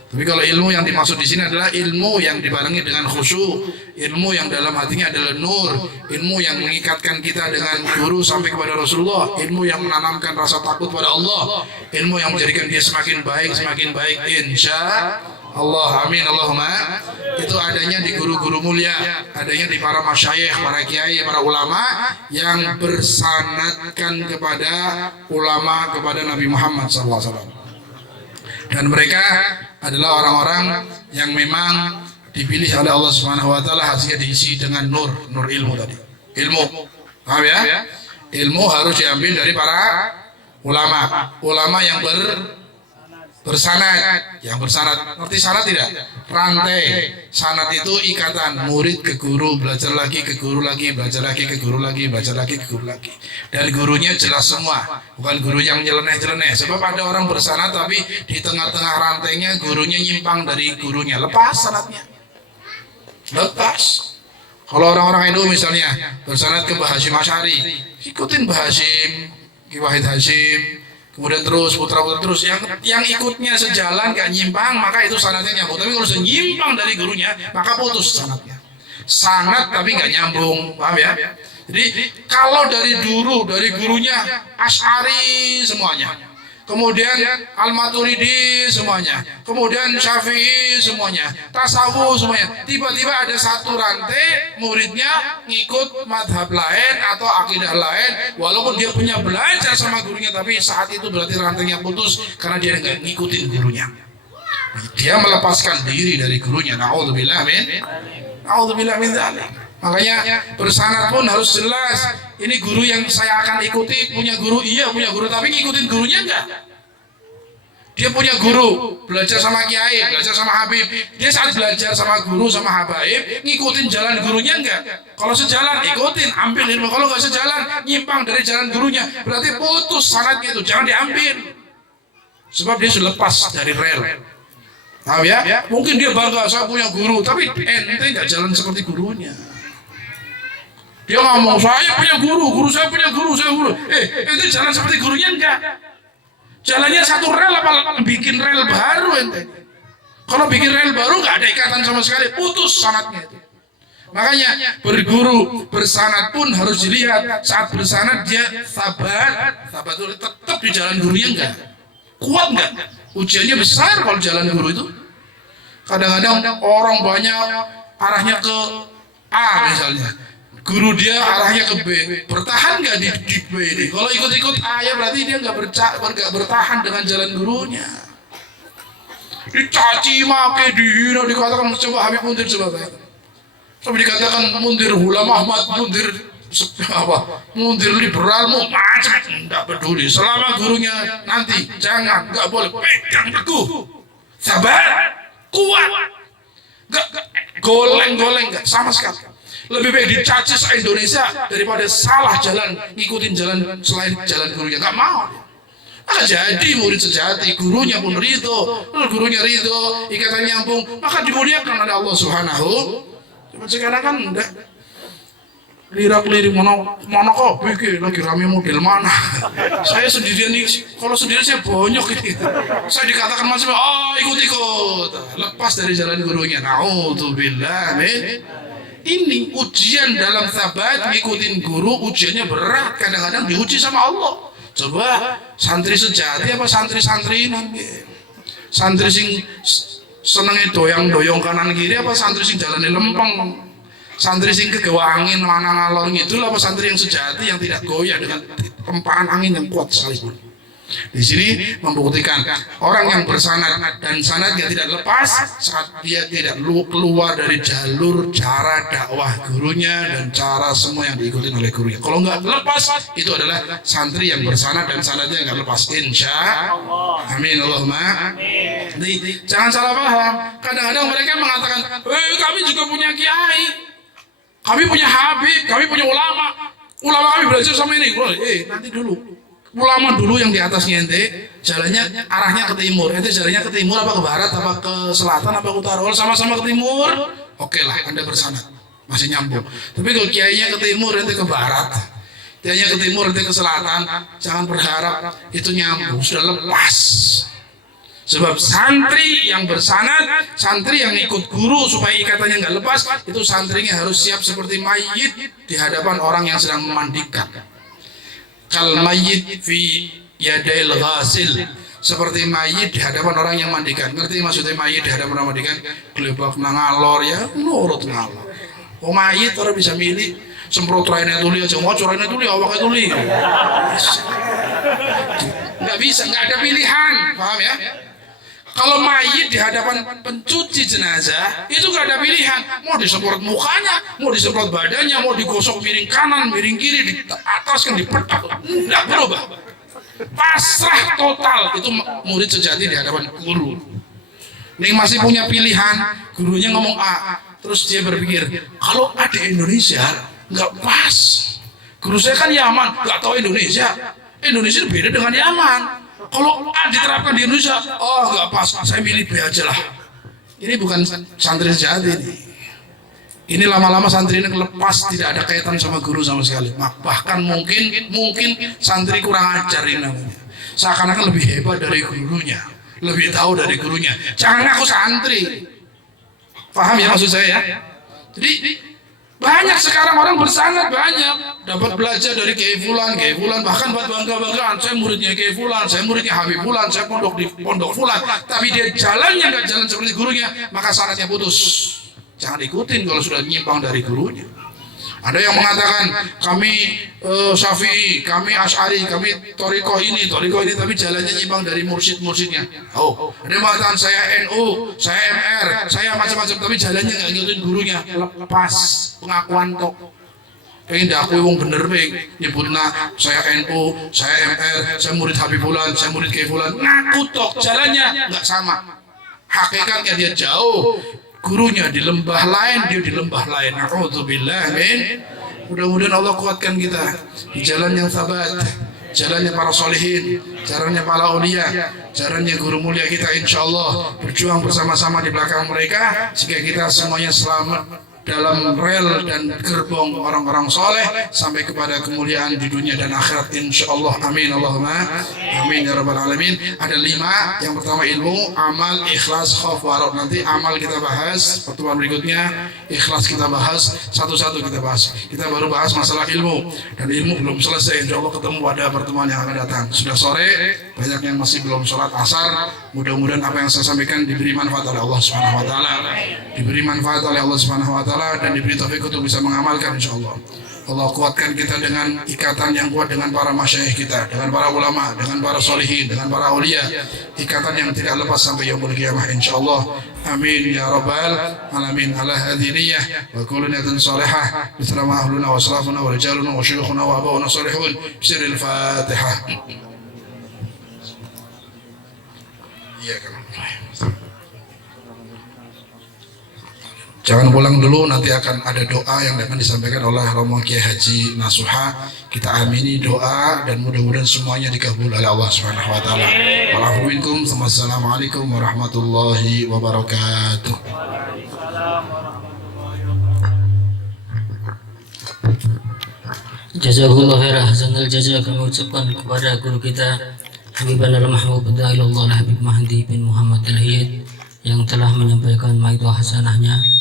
Tapi kalau ilmu yang dimaksud di sini adalah ilmu yang dibarengi dengan khusyuk, ilmu yang dalam hatinya adalah nur, ilmu yang mengikatkan kita dengan guru sampai kepada Rasulullah, ilmu yang menanamkan rasa takut pada Allah, ilmu yang menjadikan dia semakin baik, insya Allah, amin Allahumma. Itu adanya di guru-guru mulia, adanya di para masyayikh, para kiai, para ulama yang bersanadkan kepada ulama, kepada Nabi Muhammad SAW. Dan mereka adalah orang-orang yang memang dipilih oleh Allah Subhanahu wa taala, hasilnya diisi dengan nur ilmu tadi. Ilmu. Paham ya? Ilmu harus diambil dari para ulama yang bersanad, yang bersanad. Ngerti sanad tidak? Rantai. Sanad itu ikatan murid ke guru, belajar lagi ke guru lagi, belajar lagi ke guru lagi, belajar lagi ke guru lagi. Dan gurunya jelas semua, bukan guru yang nyeleneh-nyeleneh. Sebab ada orang bersanad tapi di tengah-tengah rantainya gurunya nyimpang dari gurunya. Lepas sanadnya. Lepas. Kalau orang-orang Hindu misalnya bersanad ke Mbah Hasyim Asy'ari, ikutin Mbah Hasyim, Ki Wahid Hasyim, kemudian terus putra-putra terus yang ikutnya sejalan gak nyimpang, maka itu sanadnya nyambung. Tapi kalau nyimpang dari gurunya, maka putus sanadnya. Sanad tapi gak nyambung, paham ya? Jadi kalau dari gurunya Asy'ari semuanya, kemudian Al-Maturidi semuanya, kemudian Syafi'i semuanya, tasawuf semuanya, tiba-tiba ada satu rantai muridnya ngikut madhab lain atau akidah lain, walaupun dia punya belajar sama gurunya, tapi saat itu berarti rantainya putus karena dia nggak ngikutin gurunya. Dia melepaskan diri dari gurunya. Na'udzubillah min dzalik. Makanya bersanad pun harus jelas. Ini guru yang saya akan ikuti, punya guru, iya punya guru, tapi ngikutin gurunya enggak. Dia punya guru, belajar sama kiai, belajar sama habib. Dia saat belajar sama guru, sama habaib, ngikutin jalan gurunya enggak. Kalau sejalan, ikutin, ambil ilmu. Kalau enggak sejalan, nyimpang dari jalan gurunya, berarti putus sanadnya itu, jangan diambil. Sebab dia sudah lepas dari rel. Tahu ya? Mungkin dia bangga, saya punya guru, tapi ente enggak jalan seperti gurunya. Dia ngomong, saya punya guru saya punya guru, itu jalan seperti gurunya enggak. Jalannya satu rel apa bikin rel baru ente. Kalau bikin rel baru enggak ada ikatan sama sekali, putus sanadnya itu. Makanya berguru, bersanad pun harus dilihat. Saat bersanad dia sabar itu tetap di jalan gurunya enggak. Kuat enggak? Ujiannya besar kalau jalan guru itu. Kadang-kadang orang banyak arahnya ke A misalnya, guru dia arahnya ke B, bertahan nggak di B ini? Kalau ikut-ikut A ya berarti dia nggak bertahan dengan jalan gurunya. Dicaci maki, dihina, dikatakan, coba Habib Mundir coba. Sampai dikatakan Mundir Hulam Ahmad, Mundir mundir liberalmu macam enggak peduli. Selama gurunya nanti jangan, enggak boleh, pegang teguh, sabar, kuat, enggak goleng-goleng, enggak sama sekali. Lebih baik dicaci se-Indonesia daripada salah jalan, ngikutin jalan selain jalan gurunya. Enggak mau. Jadi murid sejati, gurunya pun ridho, gurunya ridho, ikatan nyambung, maka dimuliakan oleh Allah Subhanahu. Cuma sekarang kan enggak, lirak-lirik mana kok bikin lagi rame model mana. Saya sendirian nih, kalau sendirian saya bonyok gitu. Saya dikatakan masih ikut-ikut, lepas dari jalan gurunya. Naudzubillah min. Ini ujian dalam sahabat, ngikutin guru ujiannya berat, kadang-kadang diuji sama Allah. Coba santri sejati apa santri-santri ini? Santri sing senengnya doyong-doyong kanan kiri apa santri sing jalannya lempeng? Santri sing kegawa angin mana ngalor ngidul apa santri yang sejati yang tidak goyah dengan tempaan angin yang kuat sekalipun? Di sini membuktikan orang yang bersanad dan sanadnya tidak lepas saat dia tidak keluar dari jalur cara dakwah gurunya dan cara semua yang diikuti oleh gurunya. Kalau nggak lepas, itu adalah santri yang bersanad dan sanadnya nggak lepas. Insya Allah. Amin Allahumma. Jadi, jangan salah paham. Kadang-kadang mereka mengatakan, kami juga punya kiai, kami punya habib, kami punya ulama. Ulama kami belajar sama ini. Nanti dulu. Ulama dulu yang di atasnya ente, jalannya arahnya ke timur. Ente jalannya ke timur apa ke barat apa ke selatan apa ke utara? Kalau sama-sama ke timur, oke lah, Anda bersanad, masih nyambung. Tapi kalau kiainya ke timur, ente ke barat, kiainya ke timur, ente ke selatan, jangan berharap itu nyambung, sudah lepas. Sebab santri yang bersanad, santri yang ikut guru supaya ikatannya nggak lepas, itu santrinya harus siap seperti mayit di hadapan orang yang sedang memandikan. Kal mayyit fi yadail ghasil, seperti mayit di hadapan orang yang mandikan. Ngerti maksudnya mayit di hadapan orang mandikan? Glebak ngalor ya, nurut ngalor. Oh mayit orang bisa milih, semprot rainnya tuli aja, mau rainnya tuli, awaknya tuli. Nggak bisa, nggak ada pilihan, paham ya? Kalau mayit di hadapan pencuci jenazah, itu gak ada pilihan. Mau disemprot mukanya, mau disemprot badannya, mau digosok miring kanan, miring kiri, di atas kan dipetak, enggak berubah. Pasrah total, itu murid sejati di hadapan guru. Ini masih punya pilihan, gurunya ngomong A, terus dia berpikir, kalau ada Indonesia, nggak pas. Guru saya kan Yaman, nggak tahu Indonesia. Indonesia beda dengan Yaman. Kalau diterapkan di Indonesia, nggak pas, saya milih B aja lah. Ini bukan santri sejati ini. Ini lama-lama santri ini lepas, tidak ada kaitan sama guru sama sekali. Bahkan mungkin santri kurang ajar ini namanya. Seakan-akan lebih hebat dari gurunya, lebih tahu dari gurunya. Jangan ngaku santri. Paham ya maksud saya ya? Jadi banyak sekarang orang bersanad, banyak dapat belajar dari Kiai Fulan, bahkan buat bangga-banggaan, saya muridnya Kiai Fulan, saya muridnya Habib Fulan, saya pondok di pondok Fulan, tapi dia jalannya nggak jalan seperti gurunya, maka sanadnya putus. Jangan ikutin kalau sudah nyimpang dari gurunya. Ada yang mengatakan kami Syafi'i, kami Asy'ari, kami Thariqah ini, tapi jalannya nyimpang dari mursyid-mursyidnya. Ada yang mengatakan saya NU, saya MR, saya macam-macam, tapi jalannya nggak ngikutin gurunya. Lepas pengakuan tok. Pengen diakui wong bener peng, nyebutna saya NU, saya MR, saya murid Habib Fulan, saya murid Kiai Fulan. Ngaku tok, jalannya nggak sama. Hakikatnya dia jauh. Gurunya di lembah lain, dia di lembah lain. A'udzubillah min. Mudah-mudahan Allah kuatkan kita di jalan yang sabat, jalannya para solehin, jalannya para aulia, jalannya guru mulia kita. Insyaallah berjuang bersama-sama di belakang mereka sehingga kita semuanya selamat dalam rel dan gerbong orang-orang soleh sampai kepada kemuliaan di dunia dan akhirat insyaallah. Amin Allahumma amin ya rabbal alamin. Ada 5. Yang pertama ilmu, amal, ikhlas, khauf, warab. Nanti amal kita bahas pertemuan berikutnya, ikhlas kita bahas, satu-satu kita bahas. Kita baru bahas masalah ilmu, dan ilmu belum selesai. Insyaallah ketemu pada pertemuan yang akan datang. Sudah sore, banyak yang masih belum sholat asar. Mudah-mudahan apa yang saya sampaikan diberi manfaat oleh Allah Subhanahu wa taala, diberi manfaat oleh Allah Subhanahu wa taala, dan diberi taufik untuk bisa mengamalkan insyaallah. Allah kuatkan kita dengan ikatan yang kuat dengan para masyayikh kita, dengan para ulama, dengan para solihin, dengan para aulia, ikatan yang tidak lepas sampai yaumul qiyamah insyaallah. amin ya rabbal alamin. Ala hadhihi niyyah wa kullu niyatin salihah mithla ma ahluna wa salafuna wa rijaluna wa shuyukhuna wa abauna salihun bisirril Fatihah. Jangan pulang dulu, nanti akan ada doa yang akan disampaikan oleh Romo Kiai Haji Nasuha. Kita amini doa dan mudah-mudahan semuanya dikabul oleh Allah Subhanahu wa taala. Wassalamualaikum warahmatullahi wabarakatuh. Jazakumullah khair ahsanal jazaa. Kami ucapkan kepada guru kita Habibana al-Mahbub Da'ilullah Habib Mahdi bin Muhammad Al-Hiyad yang telah menyampaikan maidah hasanahnya.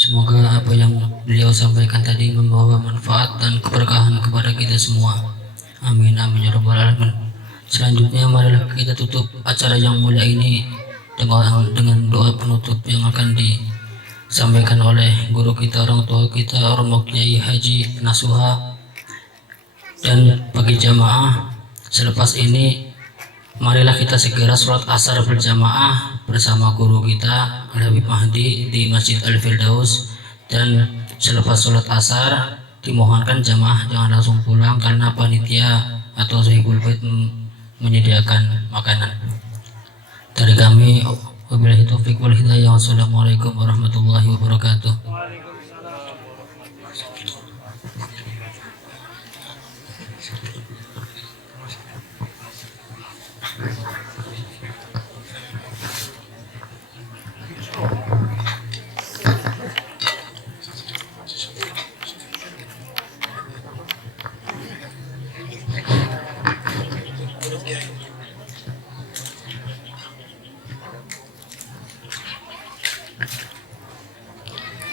Semoga apa yang beliau sampaikan tadi membawa manfaat dan keberkahan kepada kita semua. Amin amin ya rabbal alamin. Selanjutnya marilah kita tutup acara yang mulia ini dengan doa penutup yang akan disampaikan oleh guru kita, orang tua kita, Romo Kiai Haji Nasuha. Dan bagi jamaah, selepas ini marilah kita segera sholat asar berjamaah bersama guru kita Habib Mahdi di Masjid Al-Firdaus. Dan selepas sholat asar dimohonkan jamaah jangan langsung pulang karena panitia atau Sohibul Bait menyediakan makanan. Dari kami wabillahi taufiq wal hidayah. Wassalamualaikum warahmatullahi wabarakatuh.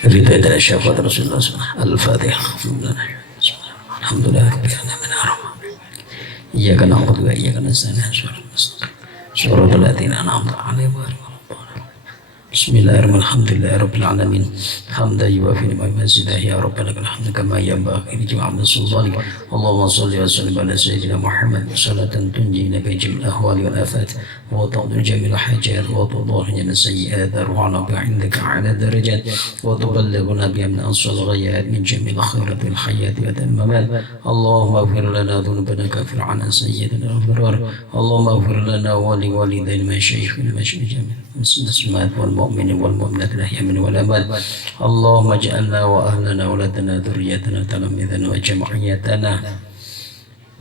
Ridha dari syafaat Rasulullah SAW. Al-Fatihah. Alhamdulillah Rabbil Alamin. Iyyaka na'budu wa iyyaka nasta'in. Shiratal ladzina an'amta 'alaihim ghairil maghdubi 'alaihim. Bismillahirrahmanirrahim. Alhamdulillahi Rabbil Alamin. Hamdan yuwafi ni'matahu ya Rabbana lakal hamdu kama yanbaghi li jalali sultanik. Allahumma shalli wa sallim ala sayyidina Muhammad salatan tunjina bi jami'il ahwali wal afat wa taqdir jami'il hajat wa tudhhirna sayyi'at arwana bi 'indaka 'ala darajat wa tuballighuna bi amna asal ghayat min jami'il khairat wal hayat wa tammamat. Allahumma ighfir lana dhunubana kafir 'anna sayyidina al-abrar. Allahumma ighfir lana wa li walidayna mashayikhina jami'an muslimat wal mu'minin wal mu'minat al-ahyamin wal amwat. Allahumma ij'alna wa ahlana awladana dhurriyyatana talamidana wa jama'iyatana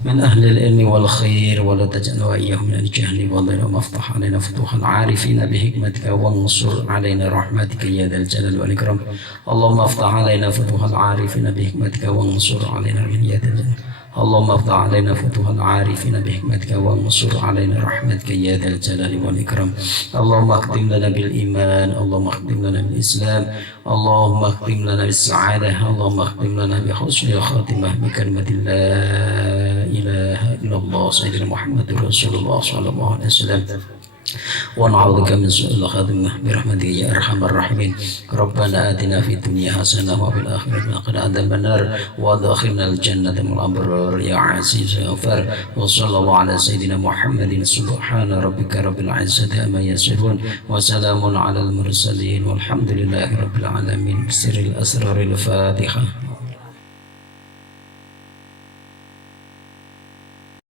من أهل العلم والخير ولا تجعل وإياهم من الجهل والضلال وافتح علينا فتوح العارفين بحكمتك وانصر علينا رحمتك يا ذا الجلال والإكرام. اللهم افتح علينا فتوح العارفين بحكمتك وانصر علينا يا ذا الجلال. اللهم افتح علينا فتوح العارفين بحكمتك وانصر علينا رحمتك يا ذا الجلال والإكرام. اللهم اختم لنا بالإيمان، اللهم اختم لنا بالإسلام، اللهم اختم لنا بالسعادة، اللهم اختم لنا بحسن الخاتمة بكلمة لا إله إلا الله سيدنا محمد رسول الله صلى الله عليه وسلم. ونعوذ بك من سوء الخاتمة برحمتك يا أرحم الراحمين. ربنا آتنا في الدنيا حسنة وفي الآخرة حسنة عذاب النار وادخلنا الجنة مع الأبرار يا عزيز يا غفار. وصلى الله على سيدنا محمد. سبحان ربك رب العزة عما يصفون وسلام على المرسلين والحمد لله رب العالمين. بسر الأسرار الفاتحة.